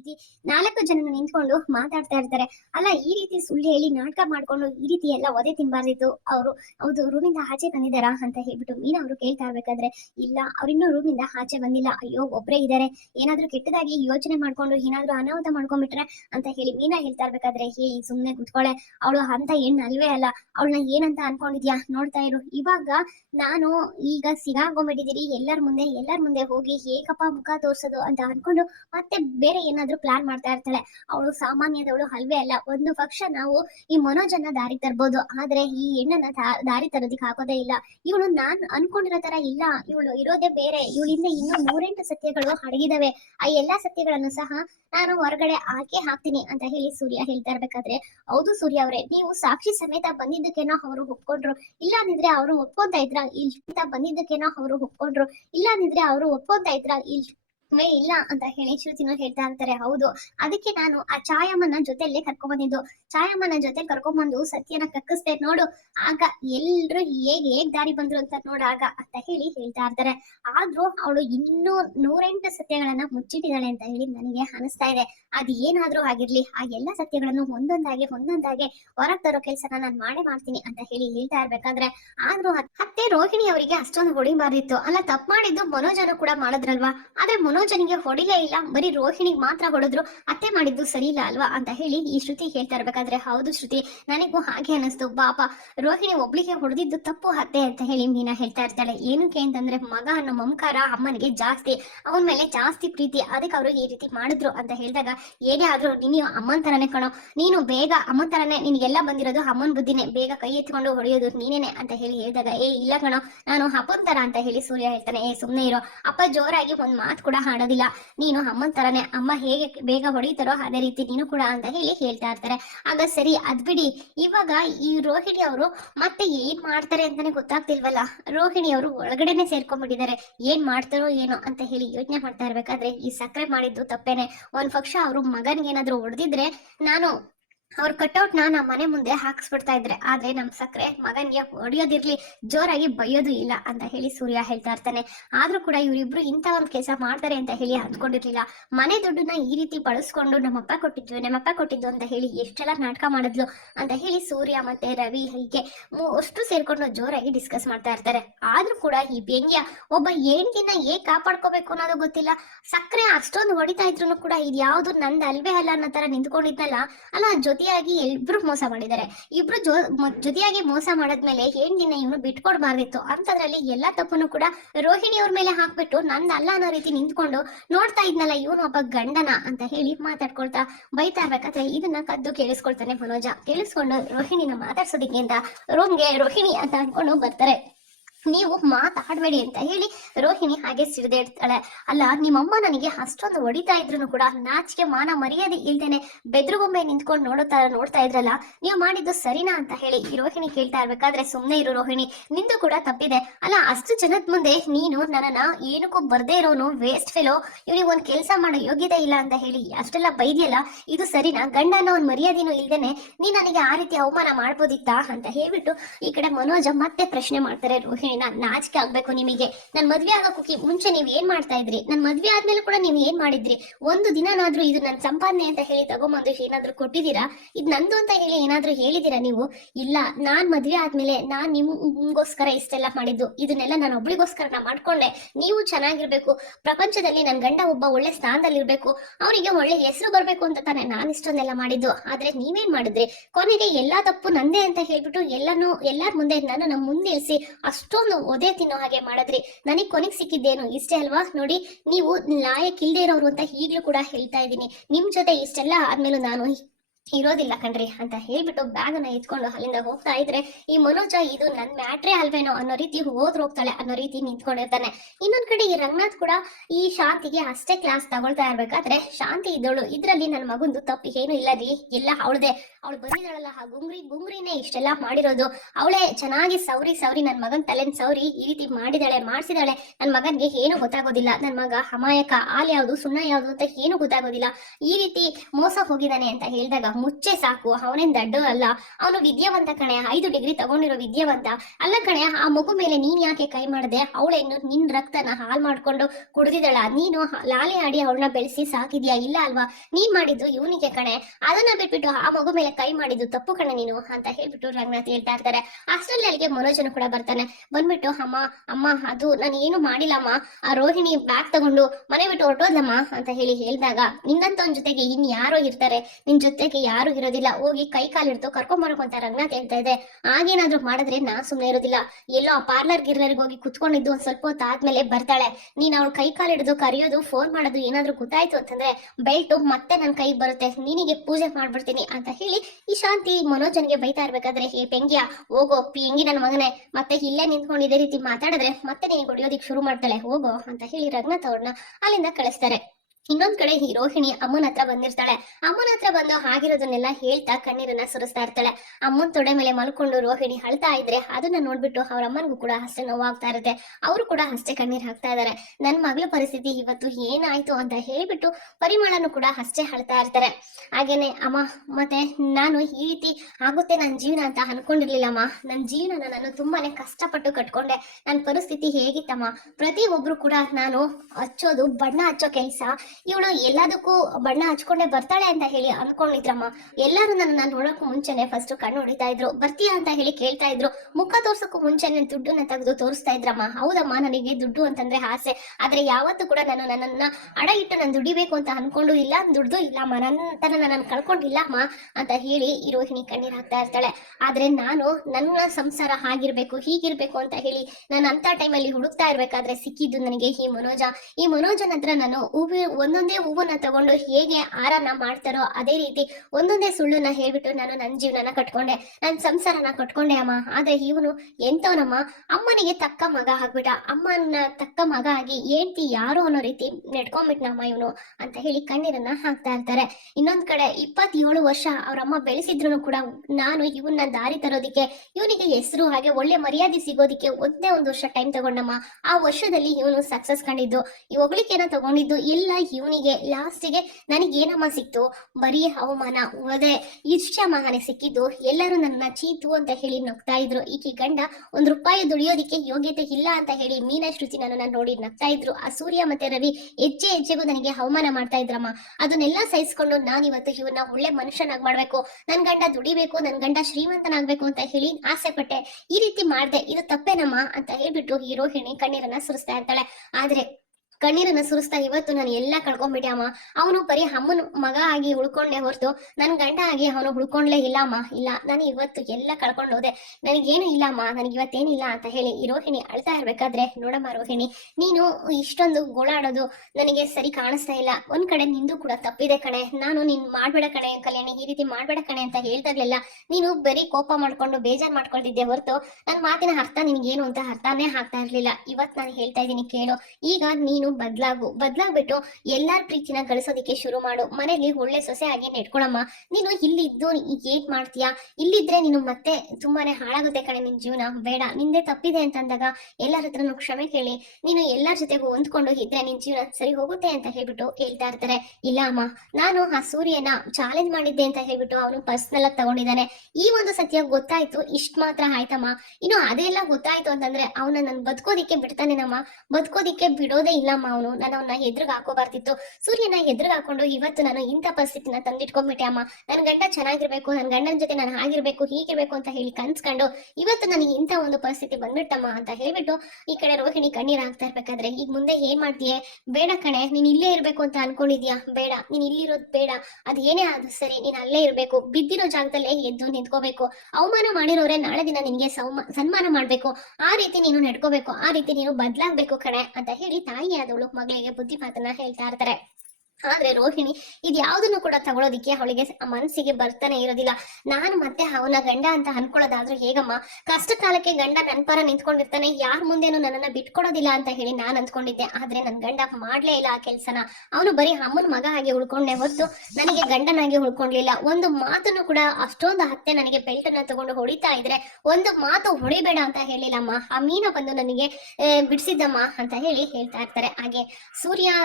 ರೀತಿ ನಾಲ್ಕು ಜನ ನಿಂತ್ಕೊಂಡು ಮಾತಾಡ್ತಾ ಇರ್ತಾರೆ. ಅಲ್ಲ, ಈ ರೀತಿ ಸುಳ್ಳು ಹೇಳಿ ನಾಟಕ ಮಾಡ್ಕೊಂಡು ಈ ರೀತಿ ಎಲ್ಲ ಒದೆ ತಿನ್ಬಾರ್ದಿತ್ತು. ಅವರು, ಹೌದು, ರೂಮಿಂದ ಆಚೆ ಬಂದಿದ್ದಾರಾ ಅಂತ ಹೇಳ್ಬಿಟ್ಟು ಮೀನಾ ಅವರು ಕೇಳ್ತಾ ಇರ್ಬೇಕಾದ್ರೆ, ಇಲ್ಲ ಅವ್ರಿನ್ನೂ ರೂಮಿಂದ ಆಚೆ ಬಂದಿಲ್ಲ. ಅಯ್ಯೋ, ಒಬ್ರೇ ಇದ್ದಾರೆ ಏನಾದ್ರೂ ಕೆಟ್ಟದಾಗಿ ಯೋಚನೆ ಮಾಡ್ಕೊಂಡು ಏನಾದ್ರೂ ಅನಾಹುತ ಮಾಡ್ಕೊಂಡ್ಬಿಟ್ರೆ ಅಂತ ಹೇಳಿ ಮೀನಾ ಹೇಳ್ತಾ ಇರ್ಬೇಕಾದ್ರೆ ಹೇ ಸುಮ್ನೆ ಕುತ್ಕೊಳ್ಳೆ ಅವಳು ಅಂತ ಹೆಣ್ಣು ಅಲ್ವೇ ಅಲ್ಲ. ಅವಳನ್ನ ಏನಂತ ಅನ್ಕೊಂಡಿದ್ಯಾ? ನೋಡ್ತಾ ಇರು. ಇವಾಗ ನಾನು ಈಗ ಸಿಗಾಕೊಂಡ್ಬಿಟ್ಟಿದ್ದೀರಿ ಎಲ್ಲರ ಮುಂದೆ ಎಲ್ಲರ ಮುಂದೆ ಹೋಗಿ ಹೇಗಪ್ಪ ಮುಖ ತೋರ್ಸೋದು ಅಂತ ಅನ್ಕೊಂಡು ಮತ್ತೆ ಬೇರೆ ಏನಾದ್ರೂ ಪ್ಲಾನ್ ಮಾಡ್ತಾ ಇರ್ತಾಳೆ. ಅವಳು ಸಾಮಾನ್ಯದವಳು ಅಲ್ವೇ ಅಲ್ಲ. ಒಂದು ಪಕ್ಷ ನಾವು ಈ ಮನೋಜನ್ನ ದಾರಿ ತರ್ಬೋದು. ಆದ್ರೆ ಈ ಹೆಣ್ಣನ್ನ ದಾರಿ ತರೋದಿಕ್ ಆಗೋದೇ ಇಲ್ಲ. ಇವಳು ನಾನ್ ಅನ್ಕೊಂಡಿರೋ ತರ ಇಲ್ಲ. ಇವಳು ಇರೋದೇ ಬೇರೆ. ಇವಳಿಂದ ಇನ್ನೂ ಮೂರೆಂಟು ಸತ್ಯಗಳು ಅಡಗಿದವೆ. ಆ ಎಲ್ಲಾ ಸತ್ಯಗಳನ್ನು ಸಹ ನಾನು ಹೊರಗಡೆ ಹಾಕೇ ಹಾಕ್ತೀನಿ ಅಂತ ಹೇಳಿ ಸೂರ್ಯ ಹೇಳ್ತಾ ಇರ್ಬೇಕಾದ್ರೆ, ಹೌದು ಸೂರ್ಯ ಅವರೇ, ನೀವು ಸಾಕ್ಷಿ ಸಮೇತ ಬಂದಿದ್ದಕ್ಕೇನೋ ಅವರು ಒಪ್ಕೊಂಡ್ರು. ಇಲ್ಲ ಅವರು ಒಪ್ಕೊಂತ ಇದ್ರ? ಇಲ್ಲಿ ಬಂದಿದ್ದಕ್ಕೇನೋ ಅವರು ಒಪ್ಕೊಂಡ್ರು. ಇಲ್ಲ ಅವರು ಒಪ್ಕೊಂತ ಇದ್ರ? ಇಲ್ವೇ ಇಲ್ಲ ಅಂತ ಹೇಳಿ ಶ್ರುತಿನೂ ಹೇಳ್ತಾ ಇರ್ತಾರೆ. ಹೌದು. ಅದಕ್ಕೆ ನಾನು ಆ ಛಾಯಮ್ಮನ ಜೊತೆಲ್ಲೇ ಕರ್ಕೊಂಡ್ಬಂದಿದ್ದು ಛಾಯಮ್ಮನ ಜೊತೆ ಕರ್ಕೊಂಡ್ಬಂದು ಸತ್ಯನ ಕಕ್ಕಿಸ್ದೆ ನೋಡು. ಆಗ ಎಲ್ರು ಹೇಗ್ ಹೇಗ್ ದಾರಿ ಬಂದ್ರು ಅಂತ ನೋಡಾಗ ಅಂತ ಹೇಳಿ ಹೇಳ್ತಾ ಇರ್ತಾರೆ. ಆದ್ರೂ ಅವಳು ಇನ್ನೂ ನೂರೆಂಟು ಸತ್ಯಗಳನ್ನ ಮುಚ್ಚಿಟ್ಟಿದ್ದಾಳೆ ಅಂತ ಹೇಳಿ ನನಗೆ ಅನಿಸ್ತಾ ಇದೆ. ಅದ್ ಏನಾದ್ರೂ ಆಗಿರ್ಲಿ. ಆ ಎಲ್ಲಾ ಸತ್ಯಗಳನ್ನು ಒಂದೊಂದಾಗಿ ಒಂದೊಂದಾಗಿ ಹೊರಗ್ ತರೋ ಕೆಲ್ಸನ ನಾನು ಮಾಡೇ ಮಾಡ್ತೀನಿ ಅಂತ ಹೇಳಿ ಹೇಳ್ತಾ ಇರ್ಬೇಕಾದ್ರೆ ಆದ್ರೂ ಅತ್ತೆ ರೋಹಿಣಿ ಅವರಿಗೆ ಅಷ್ಟೊಂದು ಹೊಡಿಬಾರ್ದಿತ್ತು ಅಲ್ಲ, ತಪ್ಪು ಮಾಡಿದ್ದು ಮನೋಜನು ಕೂಡ ಮಾಡಿದ್ರಲ್ವಾ? ಆದ್ರೆ ಮನೋಜನಿಗೆ ಹೊಡಿಲೇ ಇಲ್ಲ. ಬರೀ ರೋಹಿಣಿಗೆ ಮಾತ್ರ ಹೊಡೆದ್ರು. ಅತ್ತೆ ಮಾಡಿದ್ದು ಸರಿ ಇಲ್ಲ ಅಲ್ವಾ? ಅಂತ ಹೇಳಿ ಈ ಶ್ರುತಿ ಹೇಳ್ತಾ ಇರ್ಬೇಕಾದ್ರೆ, ಹೌದು ಶ್ರುತಿ, ನನಗೂ ಹಾಗೆ ಅನಿಸ್ತು. ಪಾಪ, ರೋಹಿಣಿ ಒಬ್ಳಿಗೆ ಹೊಡೆದಿದ್ದು ತಪ್ಪು ಅತ್ತೆ, ಅಂತ ಹೇಳಿ ಮೀನಾ ಹೇಳ್ತಾ ಇರ್ತಾಳೆ. ಏನಕ್ಕೆ ಅಂತಂದ್ರೆ, ಮಗ ಅನ್ನೋ ಮಮಕಾರ ಅಮ್ಮನಿಗೆ ಜಾಸ್ತಿ, ಅವನ ಮೇಲೆ ಜಾಸ್ತಿ ಪ್ರೀತಿ. ಅದಕ್ಕೆ ಅವರು ಈ ರೀತಿ ಮಾಡಿದ್ರು ಅಂತ ಹೇಳಿದಾಗ, ಏನೇ ಆದ್ರೂ ನೀನು ಅಮ್ಮನ್ ತರನೇ ಕಣೋ. ನೀನು ಬೇಗ ಅಮ್ಮನ್ ತರನೇ, ನಿನ್ಗೆಲ್ಲ ಬಂದಿರೋದು ಅಮ್ಮನ್ ಬುದ್ಧಿನೇ. ಬೇಗ ಕೈ ಎತ್ಕೊಂಡು ಹೊಡೆಯೋದು ನೀನೇನೆ ಅಂತ ಹೇಳಿ ಹೇಳಿದಾಗ, ಏ, ಇಲ್ಲ ಕಣೋ. ನಾನು ಅಪ್ಪನ್ ತರ ಅಂತ ಹೇಳಿ ಸೂರ್ಯ ಹೇಳ್ತಾನೆ, ಏ, ಸುಮ್ನೆ ಇರೋ. ಅಪ್ಪ ಜೋರಾಗಿ ಒಂದ್ ಮಾತು ಕೂಡ ಹಾಡೋದಿಲ್ಲ. ನೀನು ಅಮ್ಮನ್ ತರನೇ, ಅಮ್ಮ ಹೇಗೆ ಬೇಗ ಹೊಡಿತಾರೋ ಅದೇ ರೀತಿ ನೀನು ಕೂಡ ಅಂತ ಹೇಳಿ ಹೇಳ್ತಾ ಇರ್ತಾರೆ. ಆಗ ಸರಿ ಅದ್ಬಿಡಿ ಇವಾಗ ಈ ರೋಹಿಣಿ ಅವರು ಮತ್ತೆ ಏನ್ ಮಾಡ್ತಾರೆ ಅಂತಾನೆ ಗೊತ್ತಾಗ್ತಿಲ್ವಲ್ಲ? ರೋಹಿಣಿ ಅವರು ಒಳಗಡೆನೆ ಸೇರ್ಕೊಂಡ್ಬಿಟ್ಟಿದ್ದಾರೆ. ಏನ್ ಮಾಡ್ತಾರೋ ಏನೋ ಅಂತ ಹೇಳಿ ಯೋಚನೆ ಮಾಡ್ತಾ ಇರ್ಬೇಕಾದ್ರೆ ಈ ಸಕ್ಕರೆ ಮಾಡಿದ್ದು ತಪ್ಪೇನೆ. ಒಂದ್ ಪಕ್ಷ ಅವರು ಮಗನ್ಗೆ ಏನಾದ್ರು ಹೊಡೆದಿದ್ರೆ ನಾನು ಅವ್ರ ಕಟೌಟ್ನ ನಮ್ಮ ಮನೆ ಮುಂದೆ ಹಾಕ್ಸ್ಬಿಡ್ತಾ ಇದ್ರೆ, ಆದ್ರೆ ನಮ್ ಸಕ್ಕರೆ ಮಗನ್ಗೆ ಹೊಡಿಯೋದಿರ್ಲಿ, ಜೋರಾಗಿ ಬೈಯೋದು ಇಲ್ಲ ಅಂತ ಹೇಳಿ ಸೂರ್ಯ ಹೇಳ್ತಾ ಇರ್ತಾನೆ. ಆದ್ರೂ ಕೂಡ ಇವರಿಬ್ರು ಇಂತ ಒಂದ್ ಕೆಲಸ ಮಾಡ್ತಾರೆ ಅಂತ ಹೇಳಿ ಅಂದ್ಕೊಂಡಿರ್ಲಿಲ್ಲ ಮನೆ ದುಡ್ಡನ್ನ ಈ ರೀತಿ ಬಳಸ್ಕೊಂಡು ನಮ್ಮಪ್ಪ ಕೊಟ್ಟಿದ್ವಿ ನಮ್ಮಪ್ಪ ಕೊಟ್ಟಿದ್ದು ಅಂತ ಹೇಳಿ ಎಷ್ಟೆಲ್ಲ ನಾಟಕ ಮಾಡಿದ್ಲು ಅಂತ ಹೇಳಿ ಸೂರ್ಯ ಮತ್ತೆ ರವಿ ಹೀಗೆ ಅಷ್ಟು ಸೇರ್ಕೊಂಡು ಜೋರಾಗಿ ಡಿಸ್ಕಸ್ ಮಾಡ್ತಾ ಇರ್ತಾರೆ. ಆದ್ರೂ ಕೂಡ ಈ ವ್ಯಂಗ್ಯ ಒಬ್ಬ ಹೆಣ್ತಿನ ಹೇಗ್ ಕಾಪಾಡ್ಕೋಬೇಕು ಅನ್ನೋದು ಗೊತ್ತಿಲ್ಲ. ಸಕ್ಕರೆ ಅಷ್ಟೊಂದು ಹೊಡಿತಾ ಇದ್ರು ಕೂಡ ಇದ್ಯಾವ್ದು ನಂದು ಅಲ್ವೇ ಅಲ್ಲ ಅನ್ನೋ ತರ ನಿಂತ್ಕೊಂಡಿದ್ನಲ್ಲ. ಅಲ್ಲ ಜೊತೆಯಾಗಿ ಇಬ್ರು ಮೋಸ ಮಾಡಿದ್ದಾರೆ. ಇಬ್ರು ಜೊತೆಯಾಗಿ ಮೋಸ ಮಾಡದ್ಮೇಲೆ ಏನ್ ದಿನ ಇವನು ಬಿಟ್ಕೊಡ್ಬಾರ್ದಿತ್ತು? ಅಂತದ್ರಲ್ಲಿ ಎಲ್ಲಾ ತಪ್ಪನ್ನು ಕೂಡ ರೋಹಿಣಿ ಅವ್ರ ಮೇಲೆ ಹಾಕ್ಬಿಟ್ಟು ನನ್ನ ಅಲ್ಲ ಅನ್ನೋ ರೀತಿ ನಿಂತ್ಕೊಂಡು ನೋಡ್ತಾ ಇದ್ನಲ್ಲ ಇವನು ಒಬ್ಬ ಗಂಡನ ಅಂತ ಹೇಳಿ ಮಾತಾಡ್ಕೊಳ್ತಾ ಬೈತಾ ಇರ್ಬೇಕಾದ್ರೆ ಇದನ್ನ ಕದ್ದು ಕೇಳಿಸ್ಕೊಳ್ತಾನೆ ಮನೋಜ. ಕೇಳಿಸ್ಕೊಂಡು ರೋಹಿಣಿನ ಮಾತಾಡ್ಸೋದಿಕ್ಕೆ ಅಂತ ರೂಮ್ಗೆ ರೋಹಿಣಿ ಅಂತ ಅನ್ಕೊಂಡು ಬರ್ತಾರೆ. ನೀವು ಮಾತಾಡ್ಬೇಡಿ ಅಂತ ಹೇಳಿ ರೋಹಿಣಿ ಹಾಗೆ ಸಿಡ್ದೇಡ್ತಾಳೆ ಅಲ್ಲ ನಿಮ್ಮಮ್ಮ ನನಗೆ ಅಷ್ಟೊಂದು ಹೊಡಿತಾ ಇದ್ರು ಕೂಡ ನಾಚಿಕೆ ಮಾನ ಮರ್ಯಾದೆ ಇಲ್ದೇನೆ ಬೆದ್ರುಗೊಂಬೆ ನಿಂತ್ಕೊಂಡು ನೋಡುತ್ತಾ ನೋಡ್ತಾ ಇದ್ರಲ್ಲ, ನೀವು ಮಾಡಿದ್ದು ಸರಿನಾ ಅಂತ ಹೇಳಿ ಈ ರೋಹಿಣಿ ಕೇಳ್ತಾ ಇರ್ಬೇಕಾದ್ರೆ ಸುಮ್ನೆ ಇರು ರೋಹಿಣಿ, ನಿಂದು ಕೂಡ ತಪ್ಪಿದೆ. ಅಲ್ಲ, ಅಷ್ಟು ಜನದ ಮುಂದೆ ನೀನು ನನ್ನನ್ನ ಏನಕ್ಕೂ ಬರ್ದೇ ಇರೋನು ವೇಸ್ಟ್ ಫೆಲೋ ಇವನಿಗೆ ಒಂದ್ ಕೆಲಸ ಮಾಡೋ ಯೋಗ್ಯತೆ ಇಲ್ಲ ಅಂತ ಹೇಳಿ ಅಷ್ಟೆಲ್ಲ ಬೈದ್ಯಲ್ಲ, ಇದು ಸರಿನಾ? ಗಂಡ ಅನ್ನೋ ಒಂದ್ ಮರ್ಯಾದೆನೂ ಇಲ್ದೇನೆ ನೀ ನನಗೆ ಆ ರೀತಿ ಅವಮಾನ ಮಾಡ್ಬೋದಿತ್ತಾ ಅಂತ ಹೇಳ್ಬಿಟ್ಟು ಈ ಕಡೆ ಮನೋಜ ಮತ್ತೆ ಪ್ರಶ್ನೆ ಮಾಡ್ತಾರೆ ರೋಹಿಣಿನ ನಾಚಿಕೆ ಆಗ್ಬೇಕು ನಿಮಗೆ. ನನ್ ಮದ್ವೆ ಆಗೋಕೆ ಮುಂಚೆ ನೀವ್ ಏನ್ ಮಾಡ್ತಾ ಇದ್ರಿ? ನನ್ ಮದ್ವೆ ಆದ್ಮೇಲೆ ಕೂಡ ನೀವ್ ಏನ್ ಮಾಡಿದ್ರಿ? ಒಂದು ದಿನನಾದ್ರೂ ಇದು ನನ್ ಸಂಪಾದನೆ ಅಂತ ಹೇಳಿ ತಗೊಂಬಂದು ಏನಾದ್ರೂ ಕೊಟ್ಟಿದ್ದೀರಾ? ಇದ್ ನಂದು ಅಂತ ಹೇಳಿ ಏನಾದ್ರೂ ಹೇಳಿದಿರಾ ನೀವು? ಇಲ್ಲ, ನಾನ್ ಮದ್ವೆ ಆದ್ಮೇಲೆ ನಾನ್ ನಿಮ್ಗೋಸ್ಕರ ಇಷ್ಟೆಲ್ಲ ಮಾಡಿದ್ದು. ಇದನ್ನೆಲ್ಲ ನಾನು ಒಬ್ಳಿಗೋಸ್ಕರ ನಾ ಮಾಡ್ಕೊಂಡೆ. ನೀವು ಚೆನ್ನಾಗಿರ್ಬೇಕು. ಪ್ರಪಂಚದಲ್ಲಿ ನನ್ ಗಂಡ ಒಬ್ಬ ಒಳ್ಳೆ ಸ್ಥಾನದಲ್ಲಿ ಇರ್ಬೇಕು ಅವರಿಗೆ ಒಳ್ಳೆ ಹೆಸರು ಬರ್ಬೇಕು ಅಂತ ತಾನೇ ನಾನ್ ಇಷ್ಟೊಂದೆಲ್ಲ ಮಾಡಿದ್ದು. ಆದ್ರೆ ನೀವೇನ್ ಮಾಡಿದ್ರಿ? ಕೊನೆಗೆ ಎಲ್ಲಾ ತಪ್ಪು ನಂದೇ ಅಂತ ಹೇಳ್ಬಿಟ್ಟು ಎಲ್ಲಾನು, ಎಲ್ಲಾರ ಮುಂದೆ ನನ್ನನ್ನು ಮುಂದೆ ಇಳಿಸಿ ಅಷ್ಟೊಂದು ಒದೆ ತಿನ್ನೋ ಹಾಗೆ ಮಾಡಿದ್ರಿ. ನನಗ್ ಕೊನೆಗೆ ಸಿಕ್ಕಿದ್ದೇನು? ಇಷ್ಟೇ ಅಲ್ವಾ? ನೋಡಿ, ನೀವು ಲಾಯಕ್ ಇಲ್ದೇ ಇರೋರು ಅಂತ ಈಗ್ಲೂ ಕೂಡ ಹೇಳ್ತಾ ಇದ್ದೀನಿ. ನಿಮ್ ಜೊತೆ ಇಷ್ಟೆಲ್ಲ ಆದ್ಮೇಲೂ ನಾನು ಇರೋದಿಲ್ಲ ಕಣ್ರಿ ಅಂತ ಹೇಳ್ಬಿಟ್ಟು ಬ್ಯಾಗ್ ಅನ್ನ ಎತ್ಕೊಂಡು ಅಲ್ಲಿಂದ ಹೋಗ್ತಾ ಇದ್ರೆ, ಈ ಮನೋಜ ಇದು ನನ್ ಮ್ಯಾಟ್ರೆ ಅಲ್ವೇನೋ ಅನ್ನೋ ರೀತಿ ಹೋಗ್ತಾಳೆ ಅನ್ನೋ ರೀತಿ ನಿಂತ್ಕೊಂಡಿರ್ತಾನೆ. ಇನ್ನೊಂದ್ ಕಡೆ ಈ ರಂಗನಾಥ್ ಕೂಡ ಈ ಶಾಂತಿಗೆ ಅಷ್ಟೇ ಕ್ಲಾಸ್ ತಗೊಳ್ತಾ ಇರ್ಬೇಕಾದ್ರೆ, ಶಾಂತಿ ಇದ್ದಳು, ಇದ್ರಲ್ಲಿ ನನ್ನ ಮಗಂದು ತಪ್ಪು ಏನು ಇಲ್ಲ ರೀ, ಎಲ್ಲ ಅವಳದೆ. ಅವಳು ಬಂದಿದಾಳಲ್ಲ ಆ ಗುಂಗ್ರಿ, ಗುಂಗ್ರಿನೇ ಇಷ್ಟೆಲ್ಲ ಮಾಡಿರೋದು. ಅವಳೇ ಚೆನ್ನಾಗಿ ಸೌರಿ ಸೌರಿ ನನ್ನ ಮಗನ್ ತಲೆನ್ ಸೌರಿ ಈ ರೀತಿ ಮಾಡಿದಾಳೆ, ಮಾಡಿಸಿದಾಳೆ. ನನ್ನ ಮಗನ್ಗೆ ಏನು ಗೊತ್ತಾಗೋದಿಲ್ಲ. ನನ್ನ ಮಗ ಅಮಾಯಕ, ಆಲ್ ಯಾವ್ದು, ಸುಣ್ಣ ಯಾವ್ದು ಅಂತ ಏನು ಗೊತ್ತಾಗೋದಿಲ್ಲ. ಈ ರೀತಿ ಮೋಸ ಹೋಗಿದ್ದಾನೆ ಅಂತ ಹೇಳಿದಾಗ ಮುಚ್ಚೆ ಸಾಕು ಅವನೇನ್ ದಡ್ಡ ಅಲ್ಲ. ಅವನು ವಿದ್ಯಾವಂತ ಕಣೆ, ಐದು ಡಿಗ್ರಿ ತಗೊಂಡಿರೋ ವಿದ್ಯಾವಂತ. ಅಲ್ಲ ಕಣೆ, ಆ ಮಗು ಮೇಲೆ ನೀನ್ ಯಾಕೆ ಕೈ ಮಾಡದೆ? ಅವಳೇನು ನಿನ್ ರಕ್ತನ ಹಾಲ್ ಮಾಡ್ಕೊಂಡು ಕುಡಿದಿದಳ ನೀನು ಲಾಲಿ ಆಡಿ ಅವಳನ್ನ ಬೆಳೆಸಿ ಸಾಕಿದ್ಯಾ? ಇಲ್ಲ ಅಲ್ವಾ? ನೀನ್ ಮಾಡಿದ್ದು ಇವನಿಗೆ ಕಣೆ. ಅದನ್ನ ಬಿಟ್ಬಿಟ್ಟು ಆ ಮಗು ಮೇಲೆ ಕೈ ಮಾಡಿದ್ದು ತಪ್ಪು ಕಣೆ ನೀನು ಅಂತ ಹೇಳ್ಬಿಟ್ಟು ರಂಗನಾಥ್ ಹೇಳ್ತಾ ಇರ್ತಾರೆ. ಅಷ್ಟರಲ್ಲಿ ಅಲ್ಲಿಗೆ ಮನೋಜನ ಕೂಡ ಬರ್ತಾನೆ. ಬಂದ್ಬಿಟ್ಟು, ಅಮ್ಮ ಅಮ್ಮ, ಅದು ನಾನು ಏನು ಮಾಡಿಲ್ಲಮ್ಮ. ಆ ರೋಹಿಣಿ ಬ್ಯಾಗ್ ತಗೊಂಡು ಮನೆ ಬಿಟ್ಟು ಹೊರಟೋದ್ಲಮ್ಮ? ಅಂತ ಹೇಳಿ ಹೇಳಿದಾಗ ನಿನ್ನಂತ ಜೊತೆಗೆ ಇನ್ ಯಾರೋ ಇರ್ತಾರೆ. ನಿನ್ ಜೊತೆಗೆ ಯಾರು ಇರೋದಿಲ್ಲ. ಹೋಗಿ ಕೈ ಕಾಲು ಹಿಡ್ದು ಕರ್ಕೊಂಡ್ ಅಂತ ರಂಗನಾಥ್ ಹೇಳ್ತಾ ಇದೆ ಆಗೇನಾದ್ರೂ ಮಾಡಿದ್ರೆ ನಾ ಸುಮ್ನೆ ಇರೋದಿಲ್ಲ. ಎಲ್ಲೋ ಆ ಪಾರ್ಲರ್ ಗಿರ್ಲರ್ಗೆ ಹೋಗಿ ಕುತ್ಕೊಂಡಿದ್ದು ಒಂದ್ ಸ್ವಲ್ಪ ಹೊತ್ತು ಆದ್ಮೇಲೆ ಬರ್ತಾಳೆ. ನೀನ್ ಅವಳು ಕೈ ಕಾಲು ಹಿಡಿದು ಕರೆಯೋದು ಫೋನ್ ಮಾಡೋದು ಏನಾದ್ರೂ ಗೊತ್ತಾಯ್ತು ಅಂತಂದ್ರೆ ಬೆಲ್ಟು ಮತ್ತೆ ನನ್ ಕೈಗೆ ಬರುತ್ತೆ. ನಿನಗೆ ಪೂಜೆ ಮಾಡ್ಬಿಡ್ತೀನಿ ಅಂತ ಹೇಳಿ ಈ ಶಾಂತಿ ಮನೋಜನ್ಗೆ ಬೈತಾ ಇರ್ಬೇಕಾದ್ರೆ, ಹೇ ಪೆಂಗ್ಯ, ಹೋಗೋ ಪೆಂಗಿ ನನ್ನ ಮಗನೇ? ಮತ್ತೆ ಇಲ್ಲೇ ನಿಂತ್ಕೊಂಡು ಇದೇ ರೀತಿ ಮಾತಾಡಿದ್ರೆ ಮತ್ತೆ ನಿನಗೆ ಹೊಡಿಯೋದಿಕ್ ಶುರು ಮಾಡ್ತಾಳೆ. ಹೋಗೋ, ಅಂತ ಹೇಳಿ ರಂಗನಾಥ್ ಅವ್ರನ್ನ ಅಲ್ಲಿಂದ ಕಳಿಸ್ತಾರೆ. ಇನ್ನೊಂದ್ ಕಡೆ ಈ ರೋಹಿಣಿ ಅಮ್ಮನ ಹತ್ರ ಬಂದಿರ್ತಾಳೆ. ಅಮ್ಮನ ಹತ್ರ ಬಂದು ಆಗಿರೋದನ್ನೆಲ್ಲ ಹೇಳ್ತಾ ಕಣ್ಣೀರನ್ನ ಸುರಿಸ್ತಾ ಇರ್ತಾಳೆ. ಅಮ್ಮನ್ ತೊಡೆ ಮೇಲೆ ಮಲ್ಕೊಂಡು ರೋಹಿಣಿ ಅಳ್ತಾ ಇದ್ರೆ ಅದನ್ನ ನೋಡ್ಬಿಟ್ಟು ಅವ್ರ ಅಮ್ಮನಿಗೂ ಕೂಡ ಅಷ್ಟೇ ನೋವಾಗ್ತಾ ಇರುತ್ತೆ. ಅವರು ಕೂಡ ಅಷ್ಟೇ ಕಣ್ಣೀರ್ ಹಾಕ್ತಾ ಇದಾರೆ. ನನ್ ಮಗಳ ಪರಿಸ್ಥಿತಿ ಇವತ್ತು ಏನಾಯ್ತು ಅಂತ ಹೇಳ್ಬಿಟ್ಟು ಪರಿಮಳನು ಕೂಡ ಅಷ್ಟೇ ಅಳ್ತಾ ಇರ್ತಾರೆ. ಹಾಗೇನೆ ಅಮ್ಮ, ಮತ್ತೆ ನಾನು ಈ ರೀತಿ ಆಗುತ್ತೆ ನನ್ನ ಜೀವನ ಅಂತ ಅನ್ಕೊಂಡಿರ್ಲಿಲ್ಲಮ್ಮ. ನನ್ನ ಜೀವನನ ನಾನು ತುಂಬಾನೇ ಕಷ್ಟಪಟ್ಟು ಕಟ್ಕೊಂಡೆ. ನನ್ನ ಪರಿಸ್ಥಿತಿ ಹೇಗಿತ್ತಮ್ಮ? ಪ್ರತಿ ಒಬ್ರು ಕೂಡ ನಾನು ಹಚ್ಚೋದು ಬಣ್ಣ ಹಚ್ಚೋ ಕೆಲಸ ಇವಳು ಎಲ್ಲದಕ್ಕೂ ಬಣ್ಣ ಹಚ್ಕೊಂಡೆ ಬರ್ತಾಳೆ ಅಂತ ಹೇಳಿ ಅನ್ಕೊಂಡಿದ್ರಮ್ಮ ಎಲ್ಲರೂ ನನ್ನ ನೋಡಕ್ ಮುಂಚೆನೆ ಫಸ್ಟ್ ಕಣ್ಣು ಹೊಡಿತಾ ಇದ್ರು. ಬರ್ತೀಯಾ ಅಂತ ಹೇಳಿ ಕೇಳ್ತಾ ಇದ್ರು. ಮುಖ ತೋರ್ಸಕ್ಕೂ ಮುಂಚೆನೆ ದುಡ್ಡನ್ನ ತೆಗೆದು ತೋರಿಸ್ತಾ ಇದ್ರಮ್ಮ. ಹೌದಮ್ಮ, ನನಗೆ ದುಡ್ಡು ಅಂತಂದ್ರೆ ಆಸೆ. ಆದ್ರೆ ಯಾವತ್ತೂ ಕೂಡ ನಾನು ನನ್ನನ್ನ ಅಡ ಇಟ್ಟು ನಾನು ದುಡಿಬೇಕು ಅಂತ ಅನ್ಕೊಂಡು ಇಲ್ಲ ದುಡ್ದು ಇಲ್ಲಮ್ಮ. ನನ್ನ ತನ ನಾನು ಕಳ್ಕೊಂಡಿಲ್ಲಮ್ಮ ಅಂತ ಹೇಳಿ ಈ ರೋಹಿಣಿ ಕಣ್ಣೀರ್ ಹಾಕ್ತಾ ಇರ್ತಾಳೆ. ಆದ್ರೆ ನಾನು ನನ್ನ ಸಂಸಾರ ಹಾಗಿರ್ಬೇಕು, ಹೀಗಿರ್ಬೇಕು ಅಂತ ಹೇಳಿ ನಾನು ಅಂತ ಟೈಮಲ್ಲಿ ಹುಡುಕ್ತಾ ಇರ್ಬೇಕಾದ್ರೆ ಸಿಕ್ಕಿದ್ದು ನನಗೆ ಈ ಮನೋಜ. ಈ ಮನೋಜನ ಹತ್ರ ನಾನು ಹೂವು ಒಂದೊಂದೇ ಹೂವನ್ನ ತಗೊಂಡು ಹೇಗೆ ಆರಾನ ಮಾಡ್ತಾರೋ ಅದೇ ರೀತಿ ಒಂದೊಂದೇ ಸುಳ್ಳನ್ನ ಹೇಳ್ಬಿಟ್ಟು ನಾನು ನನ್ನ ಜೀವನನ ಕಟ್ಕೊಂಡೆ ನನ್ನ ಸಂಸಾರನ ಕಟ್ಕೊಂಡೆ ಅಮ್ಮ. ಆದ್ರೆ ಇವನು ಎಂತವನಮ್ಮ ಅಮ್ಮನಿಗೆ ತಕ್ಕ ಮಗ ಆಗ್ಬಿಟ್ಟ. ಅಮ್ಮನ ತಕ್ಕ ಮಗ ಆಗಿ ಏಂತಿ ಯಾರು ಅನ್ನೋ ರೀತಿ ನೆಡ್ಕೊಂಡ್ಬಿಟ್ನಮ್ಮ ಇವನು ಅಂತ ಹೇಳಿ ಕಣ್ಣೀರನ್ನ ಹಾಕ್ತಾ ಇರ್ತಾರೆ. ಇನ್ನೊಂದ್ ಕಡೆ ಇಪ್ಪತ್ತೇಳು ವರ್ಷ ಅವ್ರಮ್ಮ ಬೆಳೆಸಿದ್ರು ಕೂಡ ನಾನು ಇವನ್ನ ದಾರಿ ತರೋದಿಕ್ಕೆ, ಇವನಿಗೆ ಹೆಸರು ಹಾಗೆ ಒಳ್ಳೆ ಮರ್ಯಾದೆ ಸಿಗೋದಿಕ್ಕೆ ಒಂದೇ ಒಂದು ವರ್ಷ ಟೈಮ್ ತಗೊಂಡಮ್ಮ. ಆ ವರ್ಷದಲ್ಲಿ ಇವನು ಸಕ್ಸಸ್ ಕಂಡಿದ್ದು, ಈ ಹೊಗಳಿಕೆನ ತಗೊಂಡಿದ್ದು ಇಲ್ಲ ಇವನಿಗೆ ಲಾಸ್ಟಿಗೆ ಏನಮ್ಮ ಸಿಕ್ತು? ಬರೀ ಅವಮಾನ ಒದೆ ಇಷ್ಟ ಮಹಾನೆ ಸಿಕ್ಕಿದ್ದು ಎಲ್ಲರೂ ನನ್ನ ಚೀತು ಅಂತ ಹೇಳಿ ನಗ್ತಾ ಇದ್ರು. ಈಕೆ ಗಂಡ ಒಂದ್ ರೂಪಾಯಿ ದುಡಿಯೋದಿಕ್ಕೆ ಯೋಗ್ಯತೆ ಇಲ್ಲ ಅಂತ ಹೇಳಿ ಮೀನಾ ಶ್ರುತಿ ನನ್ನ ನೋಡಿ ನಗ್ತಾ ಇದ್ರು. ಆ ಸೂರ್ಯ ಮತ್ತೆ ರವಿ ಹೆಜ್ಜೆ ಹೆಜ್ಜೆಗೂ ನನಗೆ ಅವಮಾನ ಮಾಡ್ತಾ ಇದ್ರಮ್ಮ. ಅದನ್ನೆಲ್ಲ ಸಹಿಸ್ಕೊಂಡು ನಾನು ಇವತ್ತು ಇವನ್ನ ಒಳ್ಳೆ ಮನುಷ್ಯನಾಗ್ ಮಾಡ್ಬೇಕು. ನನ್ ಗಂಡ ದುಡಿಬೇಕು, ನನ್ ಗಂಡ ಶ್ರೀಮಂತನಾಗ್ಬೇಕು ಅಂತ ಹೇಳಿ ಆಸೆ ಪಟ್ಟೆ ಈ ರೀತಿ ಮಾಡ್ದೆ. ಇದು ತಪ್ಪೇನಮ್ಮ? ಅಂತ ಹೇಳ್ಬಿಟ್ಟು ಹೀರೋ ರೋಹಿಣಿ ಕಣ್ಣೀರನ್ನ ಸುರಿಸ್ತಾ ಇರ್ತಾಳೆ. ಆದ್ರೆ ಕಣ್ಣೀರನ್ನ ಸುರಿಸ್ತಾ ಇವತ್ತು ನಾನು ಎಲ್ಲ ಕಳ್ಕೊಂಡ್ಬಿಟ್ಟೆ ಅಮ್ಮ. ಅವನು ಬರೀ ಅಮ್ಮನ ಮಗ ಆಗಿ ಉಳ್ಕೊಂಡೆ ಹೊರತು ನನ್ ಗಂಡ ಆಗಿ ಅವನು ಉಳ್ಕೊಂಡ್ಲೇ ಇಲ್ಲ ಅಮ್ಮ. ಇಲ್ಲ, ನಾನು ಇವತ್ತು ಎಲ್ಲ ಕಳ್ಕೊಂಡು ಹೋದೆ. ನನಗೇನು ಇಲ್ಲ ಅಮ್ಮ, ನನಗೆ ಇವತ್ತೇನಿಲ್ಲ ಅಂತ ಹೇಳಿ ಈ ರೋಹಿಣಿ ಅಳ್ತಾ ಇರ್ಬೇಕಾದ್ರೆ, ನೋಡಮ್ಮ ರೋಹಿಣಿ, ನೀನು ಇಷ್ಟೊಂದು ಗೋಳಾಡೋದು ನನಗೆ ಸರಿ ಕಾಣಿಸ್ತಾ ಇಲ್ಲ. ಒಂದ್ ಕಡೆ ನಿಂದು ಕೂಡ ತಪ್ಪಿದೆ ಕಣೆ. ನಾನು ನೀನ್ ಮಾಡ್ಬೇಡ ಕಣೆ ಕಲ್ಯಾಣಿ, ಈ ರೀತಿ ಮಾಡ್ಬೇಡ ಕಣೆ ಅಂತ ಹೇಳ್ತಾಗ್ಲಿಲ್ಲ ನೀನು ಬರೀ ಕೋಪ ಮಾಡ್ಕೊಂಡು ಬೇಜಾರ್ ಮಾಡ್ಕೊಳ್ತಿದ್ದೆ ಹೊರತು ನನ್ನ ಮಾತಿನ ಅರ್ಥ ನಿನ್ಗೇನು ಅಂತ ಅರ್ಥನೇ ಆಗ್ತಾ ಇರ್ಲಿಲ್ಲ. ಇವತ್ ನಾನು ಹೇಳ್ತಾ ಇದ್ದೀನಿ ಕೇಳು. ಈಗ ನೀನು ಬದ್ಲಾಗು, ಬದ್ಲಾಗ್ಬಿಟ್ಟು ಎಲ್ಲಾರ್ ಪ್ರೀತಿನ ಗಳಿಸೋದಿಕ್ಕೆ ಶುರು ಮಾಡು. ಮನೇಲಿ ಒಳ್ಳೆ ಸೊಸೆ ಆಗಿ ನೆಟ್ಕೊಳಮ್ಮ ನೀನು ಇಲ್ಲಿದ್ದು ಏಟ್ ಮಾಡ್ತೀಯಾ? ಇಲ್ಲಿದ್ರೆ ನೀನು ಮತ್ತೆ ತುಂಬಾನೇ ಹಾಳಾಗುತ್ತೆ ಕಣೆ ನಿನ್ ಜೀವನ. ಬೇಡ, ನಿಂದೆ ತಪ್ಪಿದೆ ಅಂತಂದಾಗ ಎಲ್ಲರ ಹತ್ರನು ಕ್ಷಮೆ ಕೇಳಿ. ನೀನು ಎಲ್ಲರ ಜೊತೆಗೂ ಹೊಂದ್ಕೊಂಡು ಇದ್ರೆ ನಿನ್ ಜೀವನ ಸರಿ ಹೋಗುತ್ತೆ ಅಂತ ಹೇಳ್ಬಿಟ್ಟು ಹೇಳ್ತಾ ಇರ್ತಾರೆ. ಇಲ್ಲ ಅಮ್ಮ, ನಾನು ಆ ಸೂರ್ಯನ ಚಾಲೆಂಜ್ ಮಾಡಿದ್ದೆ ಅಂತ ಹೇಳ್ಬಿಟ್ಟು ಅವನು ಪರ್ಸನಲ್ ಆಗಿ ತಗೊಂಡಿದ್ದಾನೆ. ಈ ಒಂದು ಸತ್ಯ ಗೊತ್ತಾಯ್ತು, ಇಷ್ಟ ಮಾತ್ರ ಆಯ್ತಮ್ಮ. ಇನ್ನು ಅದೆಲ್ಲ ಗೊತ್ತಾಯ್ತು ಅಂತಂದ್ರೆ ಅವನ ನನ್ ಬದುಕೋದಿಕ್ಕೆ ಬಿಡ್ತಾನೇನಮ್ಮ? ಬದುಕೋದಿಕ್ಕೆ ಬಿಡೋದೇ ಇಲ್ಲಮ್ಮ ಅವನು ನಾನು ಅವನ್ನ ಹಾಕೋ ಹಾಕೋಬಾರ್ದಿತ್ತು ಸೂರ್ಯನ ಎದುರುಗ ಹಾಕೊಂಡು ಇವತ್ತು ನಾನು ಇಂಥ ಪರಿಸ್ಥಿತಿನ ತಂದಿಟ್ಕೊಂಡ್ಬಿಟ್ಟೆ ಅಮ್ಮ. ನನ್ ಗಂಡ ಚೆನ್ನಾಗಿರ್ಬೇಕು, ನನ್ ಗಂಡನ ಜೊತೆ ನಾನು ಆಗಿರ್ಬೇಕು ಹೀಗಿರ್ಬೇಕು ಅಂತ ಹೇಳಿ ಕನ್ಸ್ಕೊಂಡು ಇವತ್ತು ನನಗೆ ಇಂಥ ಒಂದು ಪರಿಸ್ಥಿತಿ ಬಂದ್ಬಿಟ್ಟಮ್ಮ ಅಂತ ಹೇಳ್ಬಿಟ್ಟು ಈ ಕಡೆ ರೋಹಿಣಿ ಕಣ್ಣೀರ್ ಆಗ್ತಾ ಇರ್ಬೇಕಾದ್ರೆ, ಈಗ ಮುಂದೆ ಏನ್ ಮಾಡ್ತೀಯ? ಬೇಡ ಕಣೆ, ನೀನ್ ಇಲ್ಲೇ ಇರ್ಬೇಕು ಅಂತ ಅನ್ಕೊಂಡಿದ್ಯಾ? ಬೇಡ, ನೀನ್ ಇಲ್ಲಿರೋದ್ ಬೇಡ. ಅದ್ ಏನೇ ಆದ್ರೂ ಸರಿ, ನೀನ್ ಅಲ್ಲೇ ಇರ್ಬೇಕು. ಬಿದ್ದಿರೋ ಜಾಗದಲ್ಲೇ ಎದ್ದು ನಿಂತ್ಕೋಬೇಕು. ಅವಮಾನ ಮಾಡಿರೋರೆ ನಾಳೆ ದಿನ ನಿನ್ಗೆ ಸನ್ಮಾನ ಮಾಡ್ಬೇಕು. ಆ ರೀತಿ ನೀನು ನಡ್ಕೋಬೇಕು. ಆ ರೀತಿ ನೀನು ಬದ್ಲಾಗ್ಬೇಕು ಕಣೆ, ಅಂತ ಹೇಳಿ ತಾಯಿ ಆದವಳು ಮಗಳಿಗೆ ಬುದ್ಧಿ ಮಾತನ್ನ ಹೇಳ್ತಾ ಇರ್ತಾರೆ. ಆದ್ರೆ ರೋಹಿಣಿ ಇದು ಯಾವ್ದನ್ನು ಕೂಡ ತಗೊಳೋದಿಕ್ಕೆ ಅವಳಿಗೆ ಮನಸ್ಸಿಗೆ ಬರ್ತಾನೆ ಇರೋದಿಲ್ಲ. ನಾನು ಮತ್ತೆ ಅವನ ಗಂಡ ಅಂತ ಅನ್ಕೊಳ್ಳೋದಾದ್ರೂ ಹೇಗಮ್ಮ? ಕಷ್ಟ ಕಾಲಕ್ಕೆ ಗಂಡ ನನ್ ಪರ ನಿಂತ್ಕೊಂಡಿರ್ತಾನೆ. ಯಾರ ಮುಂದೆನೂ ನನ್ನನ್ನ ಬಿಟ್ಕೊಡೋದಿಲ್ಲ ಅಂತ ಹೇಳಿ ನಾನ್ ಅಂದ್ಕೊಂಡಿದ್ದೆ. ಆದ್ರೆ ನನ್ ಗಂಡ ಮಾಡ್ಲೇ ಇಲ್ಲ ಆ ಕೆಲ್ಸನ. ಅವನು ಬರೀ ಅಮ್ಮನ ಮಗ ಆಗಿ ಉಳ್ಕೊಂಡೆ ಹೊತ್ತು ನನಗೆ ಗಂಡನಾಗಿ ಉಳ್ಕೊಂಡ್ಲಿಲ್ಲ ಒಂದು ಮಾತನ್ನು ಕೂಡ ಅಷ್ಟೊಂದು ಹತ್ತೆ ನನಗೆ ಬೆಲ್ಟನ್ನ ತಗೊಂಡು ಹೊಡಿತಾ ಇದ್ರೆ ಒಂದು ಮಾತು ಹೊಡಿಬೇಡ ಅಂತ ಹೇಳಿಲ್ಲಮ್ಮ ಆ ಮೀನ ಬಂದು ನನಗೆ ಬಿಡಿಸಿದ್ದಮ್ಮ ಅಂತ ಹೇಳಿ ಹೇಳ್ತಾ ಇರ್ತಾರೆ. ಹಾಗೆ ಸೂರ್ಯನ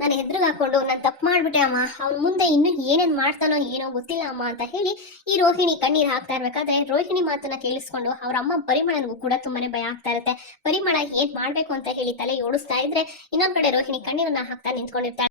ನಾನು ಎದುರು ಹಾಕೊಂಡು ನಾನು ತಪ್ಪು ಮಾಡ್ಬಿಟ್ಟೆ ಅಮ್ಮ. ಅವ್ನ ಮುಂದೆ ಇನ್ನು ಏನೇನ್ ಮಾಡ್ತಾನೋ ಏನೋ ಗೊತ್ತಿಲ್ಲ ಅಮ್ಮ ಅಂತ ಹೇಳಿ ಈ ರೋಹಿಣಿ ಕಣ್ಣೀರ್ ಹಾಕ್ತಾ ಇರ್ಬೇಕಾದ್ರೆ ರೋಹಿಣಿ ಮಾತನ್ನ ಕೇಳಿಸ್ಕೊಂಡು ಅವ್ರ ಅಮ್ಮ ಪರಿಮಳನಿಗೂ ಕೂಡ ತುಂಬಾನೇ ಭಯ ಆಗ್ತಾ ಇರುತ್ತೆ. ಪರಿಮಳ ಏನ್ ಮಾಡ್ಬೇಕು ಅಂತ ಹೇಳಿ ತಲೆ ಓಡಿಸ್ತಾ ಇದ್ರೆ ಇನ್ನೊಂದ್ ಕಡೆ ರೋಹಿಣಿ ಕಣ್ಣೀರನ್ನ ಹಾಕ್ತಾ ನಿಂತ್ಕೊಂಡಿರ್ತಾಳೆ.